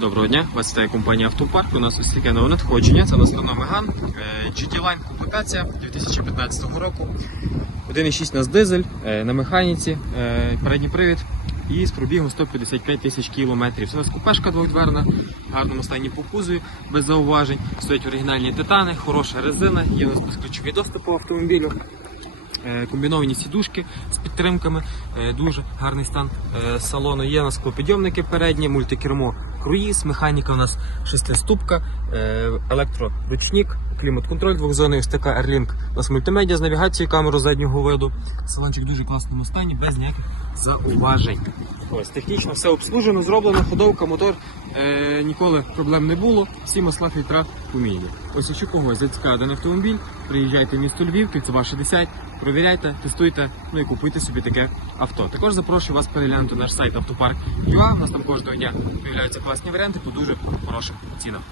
Доброго дня, вас вітає компанія Автопарк. У нас ось таке нове надходження. Це Renault Megane е, GT Line комплектація 2015 року. 1,6 у нас дизель е, на механіці, е, передній привід і з пробігом 155 тисяч кілометрів. Це у нас купешка двохдверна, в гарному стані по кузові, без зауважень. Стоять оригінальні титани, хороша резина, є у нас безключовий доступ по автомобілю. Комбіновані сідушки з підтримками, дуже гарний стан салону. Є у нас склопідйомники передні, мультикермо, круїз, механіка у нас шестиступка, е, електроручник, клімат-контроль двохзонний, ось така Airlink. У нас мультимедіа з навігацією, камеру заднього виду. Салончик в дуже класному стані, без ніяких зауважень. Ось технічно все обслужено, зроблено, ходовка, мотор. Е, ніколи проблем не було. Всі масла фільтра поміняні. Ось якщо когось зацікавлений автомобіль, приїжджайте в місто Львів, Кільцева 60, провіряйте, тестуйте, ну і купуйте собі таке авто. Також запрошую вас переглянути наш сайт автопарк.ua. У нас там кожного дня з'являються класні варіанти по дуже хорошим цінам.